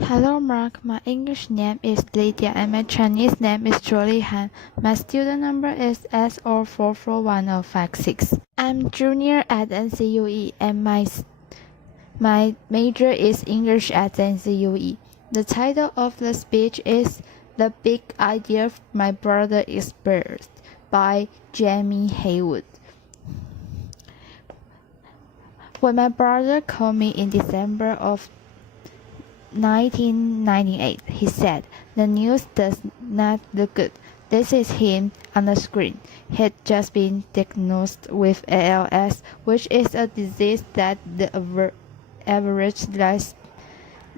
Hello Mark, my English name is Lydia and my Chinese name is Jolie Han. My student number is SO441056. I'm junior at NCUE and my major is English at NCUE. The title of the speech is The Big Idea My Brother Expressed by Jamie Heywood. When my brother called me in December of 1998, he said, "The news does not look good. This is him on the screen. He'd just been diagnosed with ALS, which is a disease that the average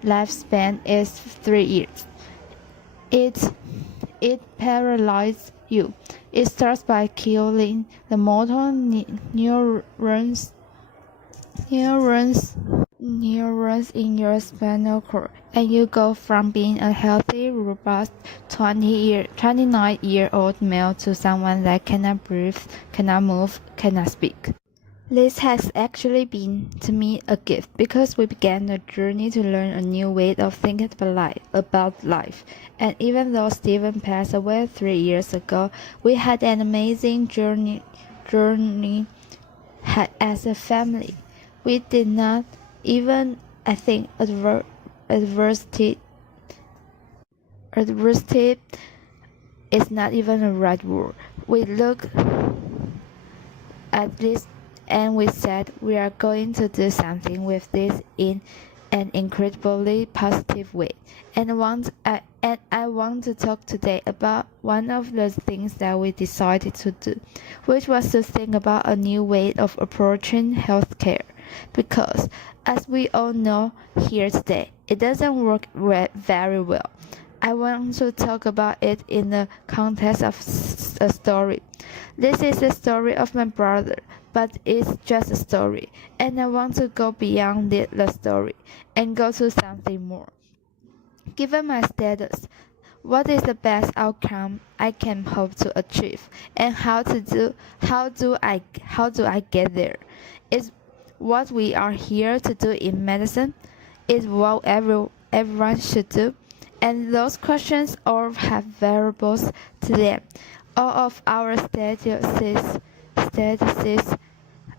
lifespan is 3 years. It paralyzes you. It starts by killing the motor neurons in your spinal cord, and you go from being a healthy, robust 29-year-old male to someone that cannot breathe, cannot move, cannot speak." This has actually been, to me, a gift because we began a journey to learn a new way of thinking about life. And even though Stephen passed away 3 years ago, we had an amazing journey as a family. We did not even, I think, adversity is not even a right word. We looked at this and we said we are going to do something with this in an incredibly positive way. And I want to talk today about one of the things that we decided to do, which was to think about a new way of approaching healthcare. Because, as we all know here today, it doesn't work very well. I want to talk about it in the context of a story. This is the story of my brother, but it's just a story, and I want to go beyond the story and go to something more. Given my status, what is the best outcome I can hope to achieve, and how do I get there? Is what we are here to do in medicine? Is what everyone should do? And those questions all have variables to them. All of our statuses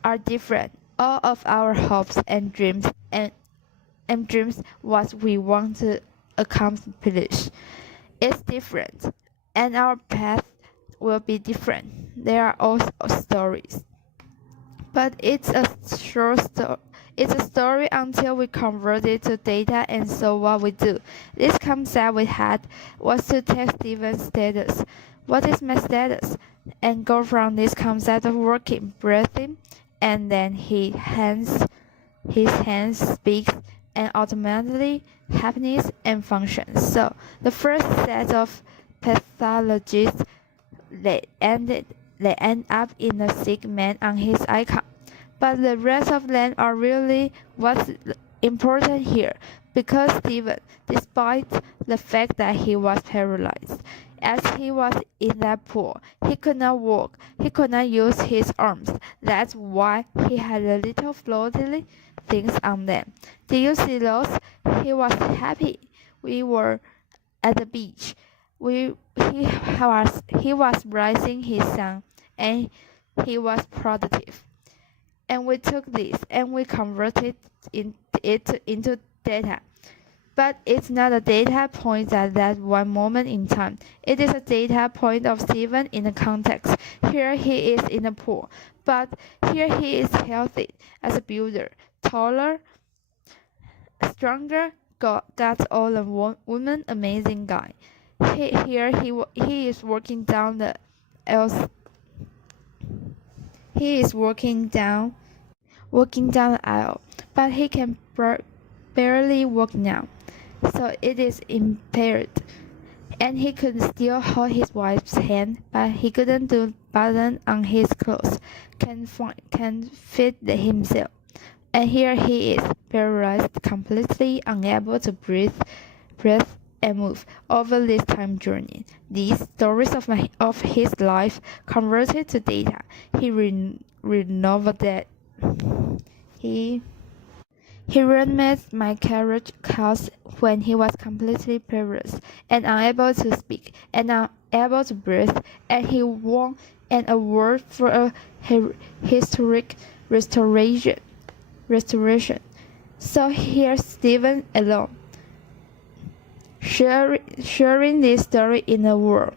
are different. All of our hopes and dreams what we want to accomplish is different, and our path will be different. There are also stories, but it's a short story. It's a story until we convert it to data, and so what we do. This concept we had was to take Stephen's status. What is my status? And go from this concept of working, breathing, and then his hands speaks, and automatically happiness and function. So the first set of pathologists they end up in a sick man on his icon. But the rest of them are really what's important here, because Stephen, despite the fact that he was paralyzed, as he was in that pool, he could not walk, he could not use his arms. That's why he had a little floaty things on them. Did you see those? He was happy. We were at the beach. He was rising his sun, and he was productive. And we took this and we converted it into data. But it's not a data point at that one moment in time. It is a data point of Stephen in the context. Here he is in the pool, but here he is healthy as a builder, taller, stronger, got all a woman, amazing guy. He is walking down the aisle, but he can barely walk now, so it is impaired. And he could still hold his wife's hand, but he couldn't do button on his clothes, can fit himself. And here he is, paralyzed, completely unable to breathe and move over this time journey. These stories of his life converted to data. He renovated He removed my carriage house when he was completely paralyzed and unable to speak and unable to breathe, and he won an award for a historic restoration. So here's Stephen alone, sharing this story in the world.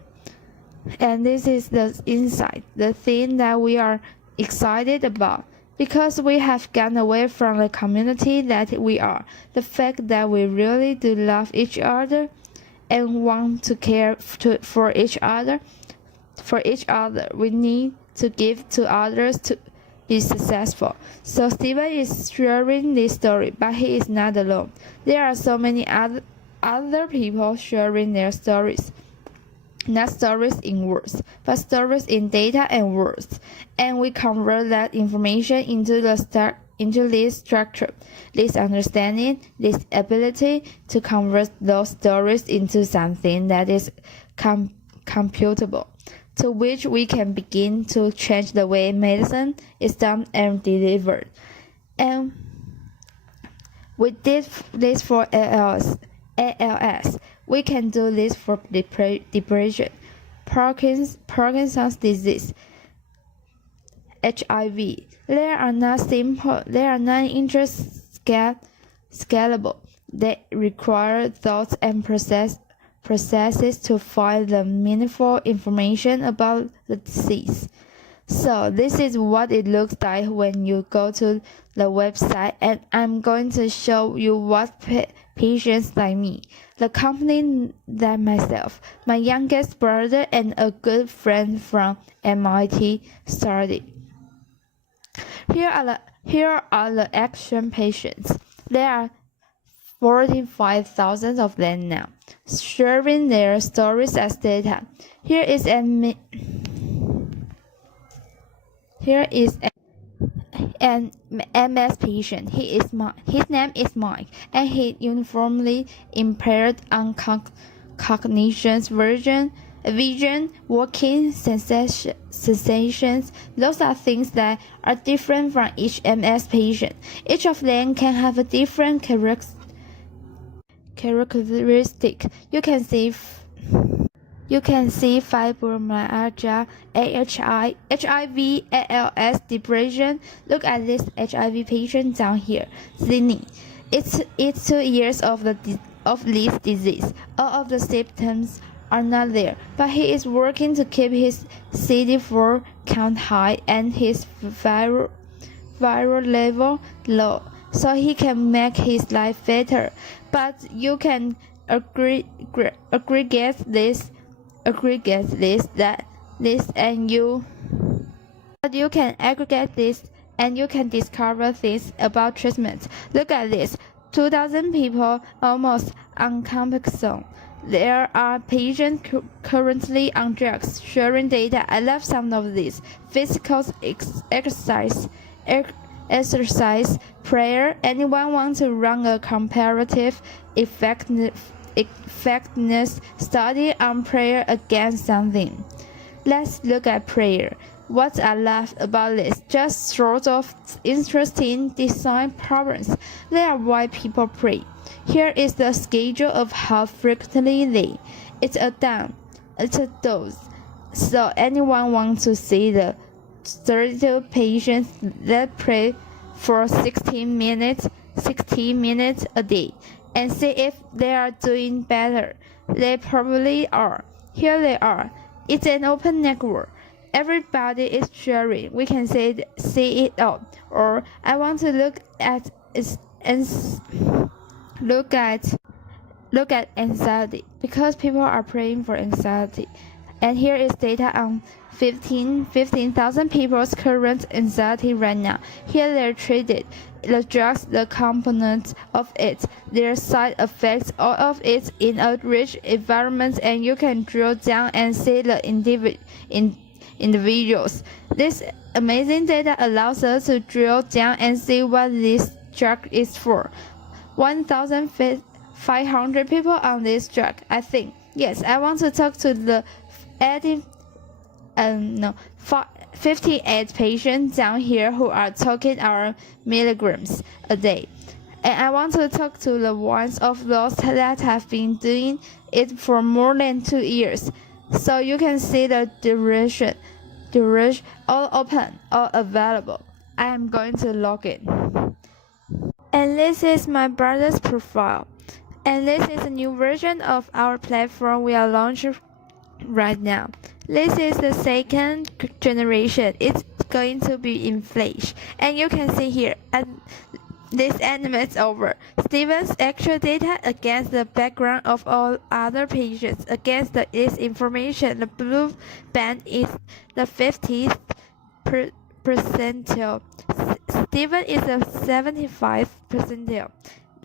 And this is the insight, the thing that we are excited about, because we have gone away from the community that we are. The fact that we really do love each other and want to care for each other. We need to give to others to be successful. So Stephen is sharing this story, but he is not alone. There are so many other people sharing their stories. Not stories in words, but stories in data and words. And we convert that information into this structure, this understanding, this ability to convert those stories into something that is computable, to which we can begin to change the way medicine is done and delivered. And we did this for ALS. We can do this for depression, Parkinson's disease, HIV. They are not simple. They are not scalable. They require thoughts and processes to find the meaningful information about the disease. So this is what it looks like when you go to the website, and I'm going to show you what patients like me, the company that myself, my youngest brother, and a good friend from MIT started. Here are the action patients. There are 45,000 of them now, sharing their stories as data. Here is an MS patient. His name is Mike, and he uniformly impaired on cognition, vision, walking, sensations. Those are things that are different from each MS patient. Each of them can have a different characteristic. You can see fibromyalgia, HIV, ALS, depression. Look at this HIV patient down here, Sydney. It's 2 years of this disease. All of the symptoms are not there, but he is working to keep his CD4 count high and his viral level low, so he can make his life better. But you can aggregate this, and you can discover things about treatment. Look at this, 2,000 people almost on Compexone. There are patients currently on drugs, sharing data. I love some of these. Physical exercise, prayer. Anyone want to run a comparative effectiveness study on prayer against something? Let's look at prayer. What I love about this, just sort of interesting design problems. They are why people pray. Here is the schedule of how frequently it's a dose. So anyone wants to see the 32 patients that pray for 16 minutes a day and see if they are doing better. They probably are. Here they are. It's an open network. Everybody is sharing. We can see it all. Or I want to look at anxiety, because people are praying for anxiety. And here is data on 15,000 people's current anxiety right now. Here they're treated, the drugs, the components of it, their side effects, all of it in a rich environment, and you can drill down and see the individuals. This amazing data allows us to drill down and see what this drug is for. 1,500 people on this drug, I think. Yes, I want to talk to the 58 patients down here who are taking our milligrams a day. And I want to talk to the ones of those that have been doing it for more than 2 years. So you can see the duration, all open, all available. I am going to log in. And this is my brother's profile. And this is a new version of our platform we are launching right now. This is the second generation. It's going to be in Flash. And you can see here, and this animates over Steven's actual data against the background of all other patients. Against this information, the blue band is the 50th percentile. Steven is the 75th percentile.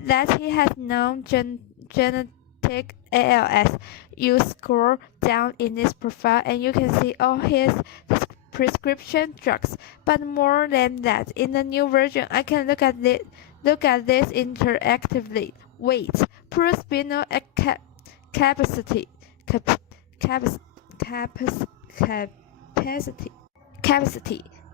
That he has known genetic ALS. You scroll down in this profile and you can see all his prescription drugs. But more than that, in the new version, I can look at this interactively. Wait, poor spinal capacity.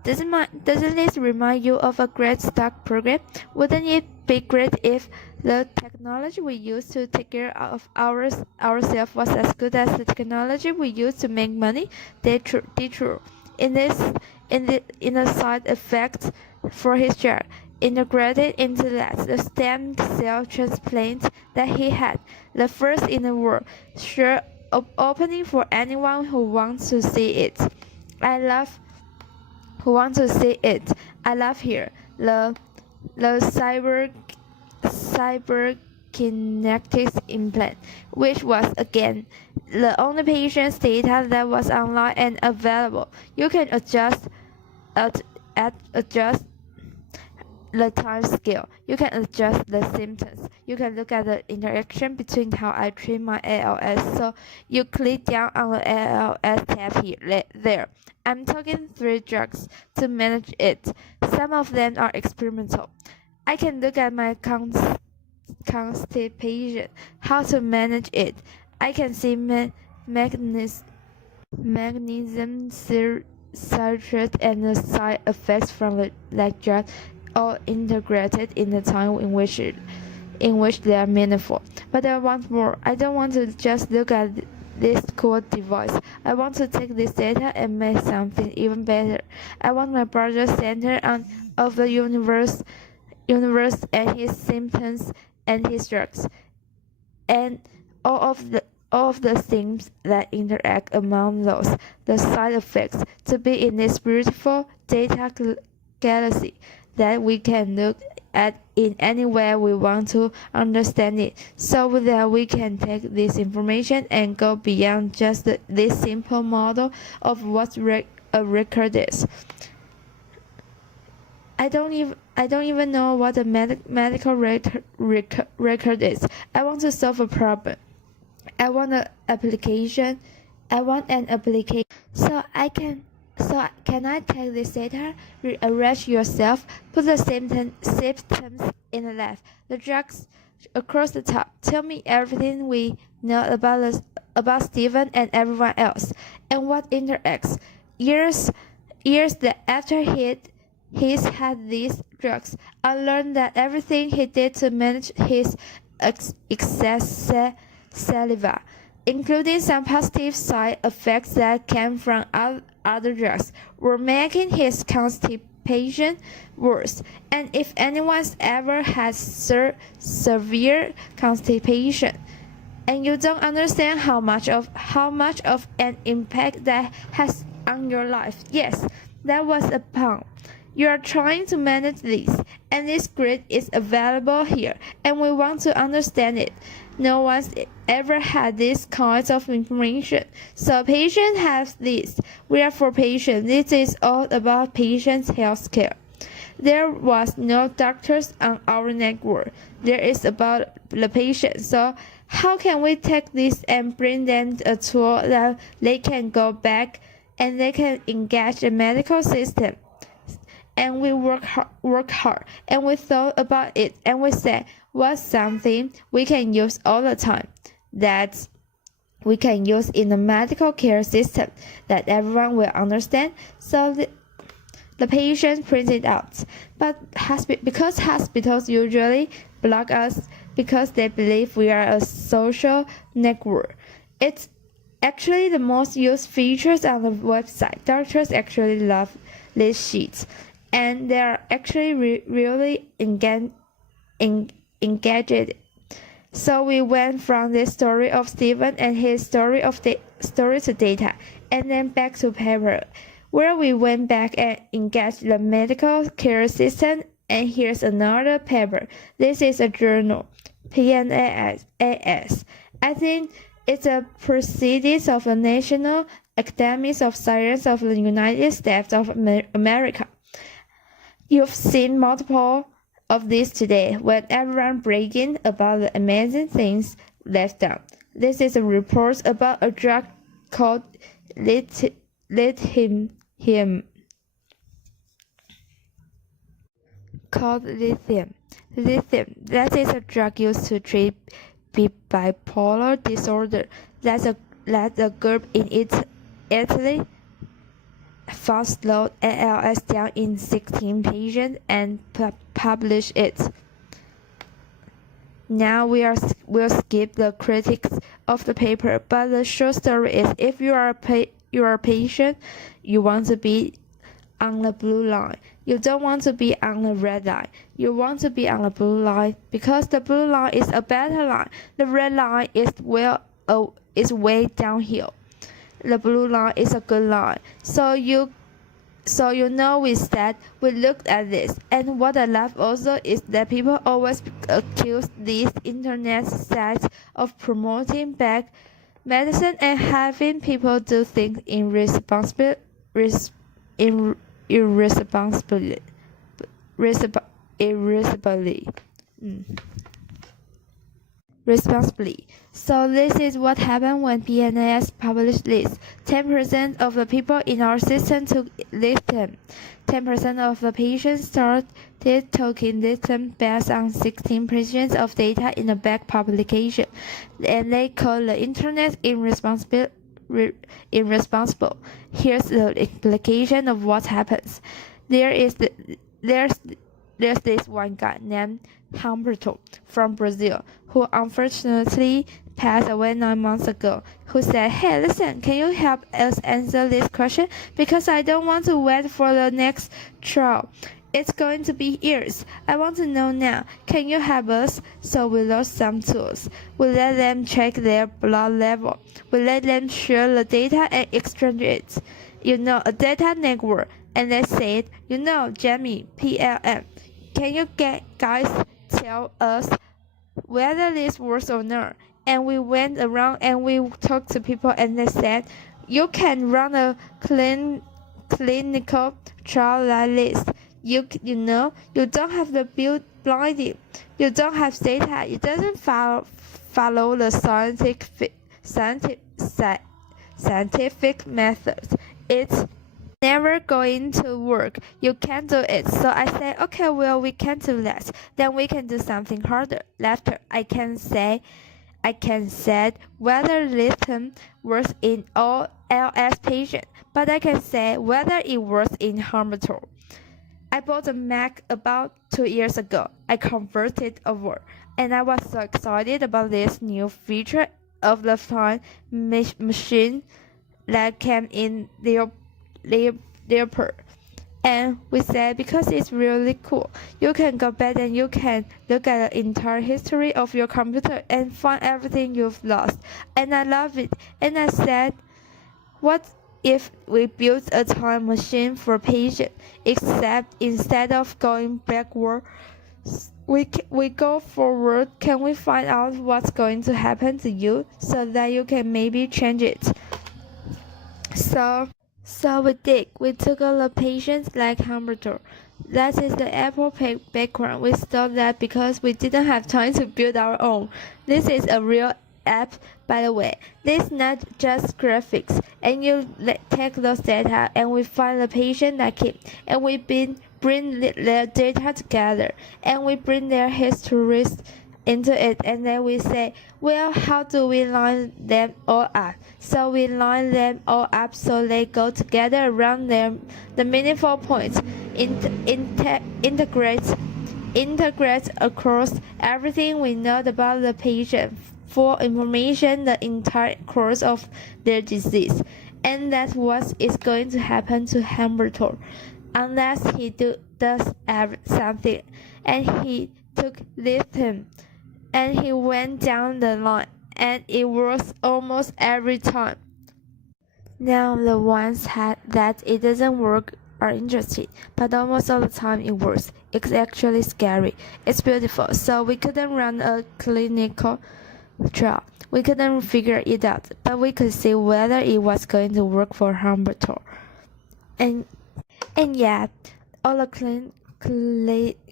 Doesn't this remind you of a great stock program? Wouldn't it be great if the technology we use to take care of ourselves was as good as the technology we use to make money? They true. In the side effects for his drug, integrated into that, the stem cell transplant that he had, the first in the world, sure opening for anyone who wants to see it. I love here the cyberkinetics implant, which was again the only patient's data that was online and available. You can adjust the time scale. You can adjust the symptoms. You can look at the interaction between how I treat my ALS. So you click down on the ALS tab here, there. I'm talking 3 drugs to manage it. Some of them are experimental. I can look at my constipation, how to manage it. I can see magnesium citrate and the side effects from the drug, all integrated in the time in which they are meaningful. But I want more. I don't want to just look at this cool device. I want to take this data and make something even better. I want my brother center of the universe and his symptoms and his drugs, and all of the things that interact among those, the side effects, to be in this beautiful data galaxy that we can look at in any way we want to understand it, so that we can take this information and go beyond just this simple model of what a record is. I don't even know what a medical record is. I want to solve a problem. I want an application. So can I take this data, rearrange yourself, put the symptoms in the left, the drugs across the top, tell me everything we know about Steven and everyone else, and what interacts. Years that after he's had these drugs, I learned that everything he did to manage his excess saliva, including some positive side effects that came from other drugs, were making his constipation worse. And if anyone's ever had severe constipation, and you don't understand how much of an impact that has on your life, yes, that was a pun. You are trying to manage this, and this grid is available here, and we want to understand it. No one's ever had this kind of information. So patients have this. We are for patients. This is all about patients' health care. There was no doctors on our network. There is about the patient. So how can we take this and bring them a tool that they can go back and they can engage the medical system? And we work hard, and we thought about it, and we said, what's something we can use all the time, that we can use in the medical care system, that everyone will understand, so the patient printed out. But because hospitals usually block us because they believe we are a social network, it's actually the most used features on the website. Doctors actually love these sheets, and they are actually really engaged. So we went from the story of Stephen and his story to data, and then back to paper, where we went back and engaged the medical care system. And here's another paper. This is a journal, PNAS. I think it's a proceedings of the National Academies of Science of the United States of America. You've seen multiple of these today when everyone bragging about the amazing things they've done. This is a report about a drug called lithium. Lithium. That is a drug used to treat bipolar disorder. That's a group in Italy found slowed ALS down in 16 patients and published it. Now we'll skip the critics of the paper, but the short story is: if you are a patient, you want to be on the blue line. You don't want to be on the red line. You want to be on the blue line because the blue line is a better line. The red line is way downhill. The blue line is a good line. So you know with that, we looked at this, and what I love also is that people always accuse these internet sites of promoting bad medicine and having people do things irresponsibly. So this is what happened when PNAS published this. 10% of the people in our system took lithium. 10% of the patients started taking lithium based on 16 patients of data in a back publication, and they call the internet irresponsible. Here's the implication of what happens. There's this one guy named Humberto from Brazil who unfortunately passed away 9 months ago, who said, "Hey, listen, can you help us answer this question? Because I don't want to wait for the next trial. It's going to be years. I want to know now. Can you help us?" So we lost some tools. We let them check their blood level. We let them share the data and exchange it. A data network. And they said, Jamie, PLM, can you guys tell us whether this works or not? And we went around and we talked to people, and they said, you can run a clinical trial like this. You don't have the blinding. You don't have data. It doesn't follow the scientific methods. It's never going to work. You can't do it. So I said, okay, well, we can do that. Then we can do something harder. Later, I can say whether lithium works in all ALS patients, but I can say whether it works in Humberto. I bought a Mac about 2 years ago. I converted over, and I was so excited about this new feature of the fine machine that came in their paper. And we said, because it's really cool, you can go back and you can look at the entire history of your computer and find everything you've lost. And I love it. And I said, what if we built a time machine for patients, except instead of going backward, we go forward? Can we find out what's going to happen to you so that you can maybe change it? So we did. We took all the patients like Humberto. That is the Apple background. We stopped that because we didn't have time to build our own. This is a real app, by the way. This is not just graphics. And you take those data and we find the patient like it, and we bring their data together, and we bring their histories into it, and then we say, well, how do we line them all up? So we line them all up so they go together around them. The meaningful points integrate across everything we know about the patient for information the entire course of their disease. And that's what is going to happen to Humberto unless he does something. And he took lithium and he went down the line, and it works almost every time. Now the ones that it doesn't work are interesting, but almost all the time it works. It's actually scary. It's beautiful. So we couldn't run a clinical trial. We couldn't figure it out, but we could see whether it was going to work for Humberto. And yet, all the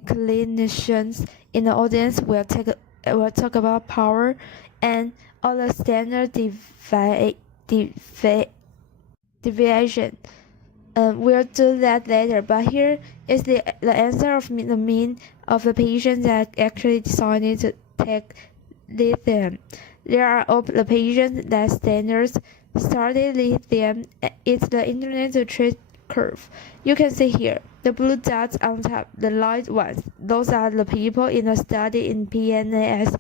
clinicians in the audience will talk about power, and all the standard deviation. We'll do that later, but here is the answer of the mean of the patients that actually decided to take lithium. There are all the patients that standards started lithium. It's the internet to treat curve. You can see here the blue dots on top, the light ones. Those are the people in the study in PNAS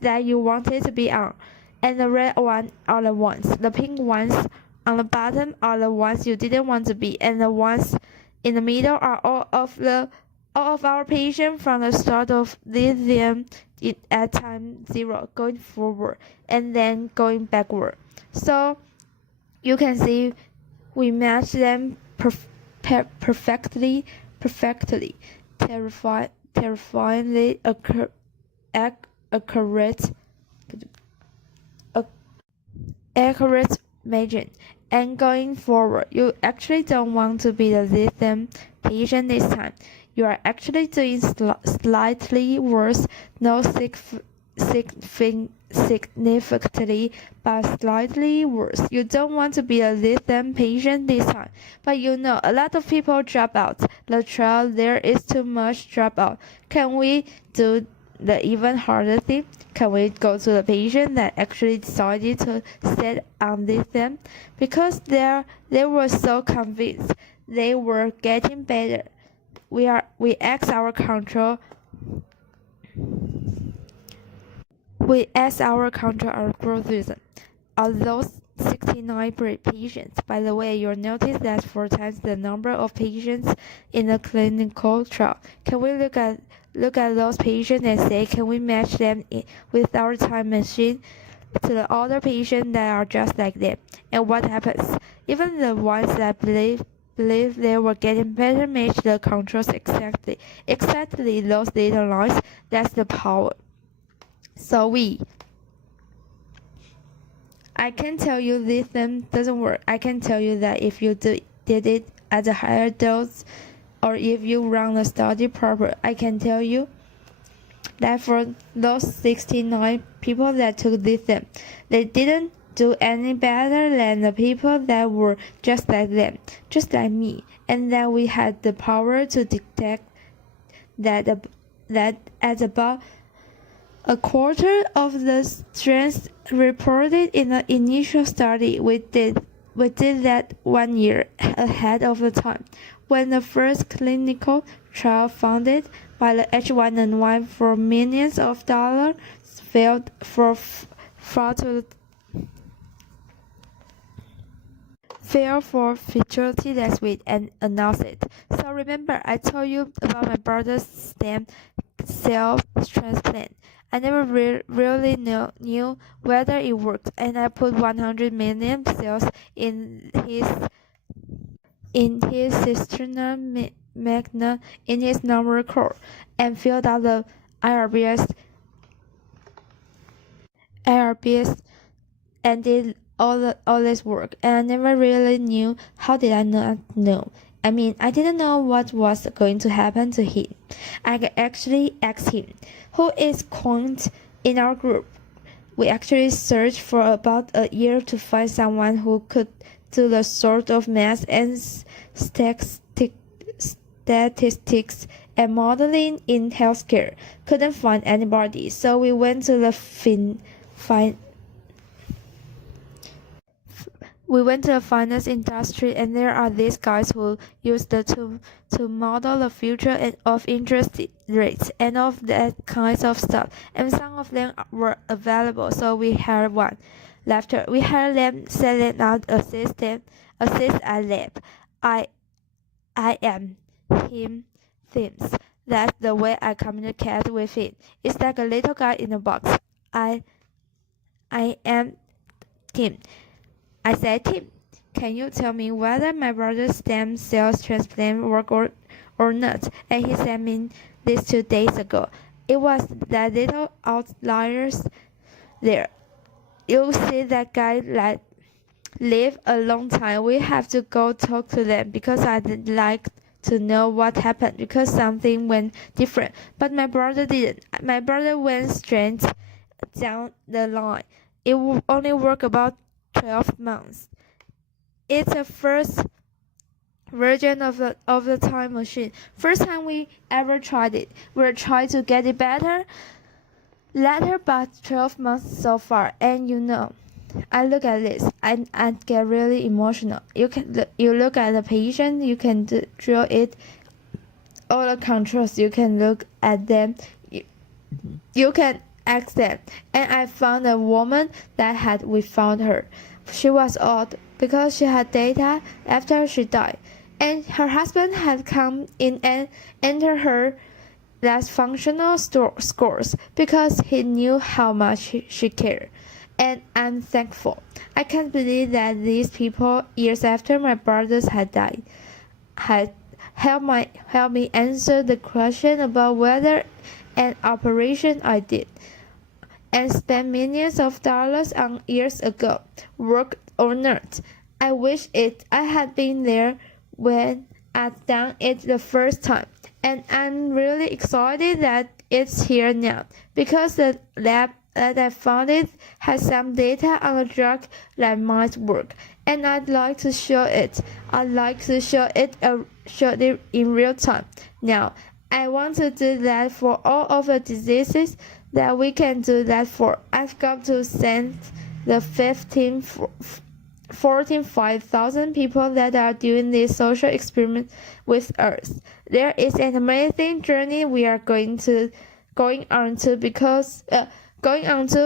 that you wanted to be on, and the red one are the ones. The pink ones on the bottom are the ones you didn't want to be, and the ones in the middle are all of our patients from the start of lithium at time 0 going forward and then going backward. So you can see we match them perfectly, terrifyingly accurate margin. And going forward, you actually don't want to be the lithium patient this time. You are actually doing slightly worse, not significantly, but slightly worse. You don't want to be a lithium patient this time, but you know a lot of people drop out. The trial, there is too much dropout. Can we do the even harder thing? Can we go to the patient that actually decided to stay on lithium because they were so convinced they were getting better? We ask our control algorithm. Of those 69 patients, by the way, you'll notice that 4 times the number of patients in the clinical trial. Can we look at those patients and say, can we match them with our time machine to the other patients that are just like them? And what happens? Even the ones that believe they were getting better match the controls exactly those little lines. That's the power. So I can tell you lithium doesn't work. I can tell you that if you did it at a higher dose, or if you run the study proper, I can tell you that for those 69 people that took lithium, they didn't do any better than the people that were just like them, just like me. And then we had the power to detect that at about a quarter of the strength reported in the initial study. We did that 1 year ahead of the time, when the first clinical trial funded by the H1N1 for millions of dollars failed for fertility last week and announced it. So remember, I told you about my brother's stem cell transplant. I never really knew whether it worked, and I put 100 million cells in his cisterna magna in his normal core, and filled out the IRBS and did all this work. And I never really knew. How did I not know? I mean, I didn't know what was going to happen to him. I actually asked him, who is quant in our group? We actually searched for about a year to find someone who could do the sort of math and statistics statistics and modeling in healthcare. Couldn't find anybody, so we went to the finance industry, and there are these guys who use the to model the future of interest rates and of that kinds of stuff. And some of them were available, so we hired one. Laughter. We hired them, selling out assist at lab. I am him themes. That's the way I communicate with him. It's like a little guy in a box. I am Tim. I said, Tim, can you tell me whether my brother's stem cells transplant work or not? And he sent me this 2 days ago. It was that little outliers there. You see that guy live a long time. We have to go talk to them because I'd like to know what happened because something went different. But my brother didn't. My brother went straight down the line. It will only work about 12 months. It's the first version of the time machine. First time we ever tried it. We're trying to get it better later, but 12 months so far. And you know, I look at this and get really emotional. You look at the patient, you can drill it, all the controls, you can look at them, you can ask them. And I found a woman we found her. She was odd because she had data after she died, and her husband had come in and entered her last functional scores because he knew how much she cared. And I'm thankful. I can't believe that these people, years after my brothers had died, had helped me answer the question about whether an operation I did and spent millions of dollars on years ago worked or not. I wish I had been there when I'd done it the first time. And I'm really excited that it's here now because the lab that I found it has some data on a drug that might work, and I'd like to show it. I'd like to show it in real time. Now, I want to do that for all of the diseases that we can do that for. I've got to send the 5,000 people that are doing this social experiment with us. There is an amazing journey we are going on to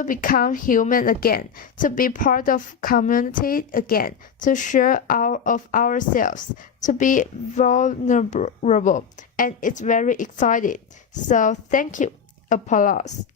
become human again, to be part of community again, to share of ourselves, to be vulnerable, and it's very exciting. So thank you. Applause.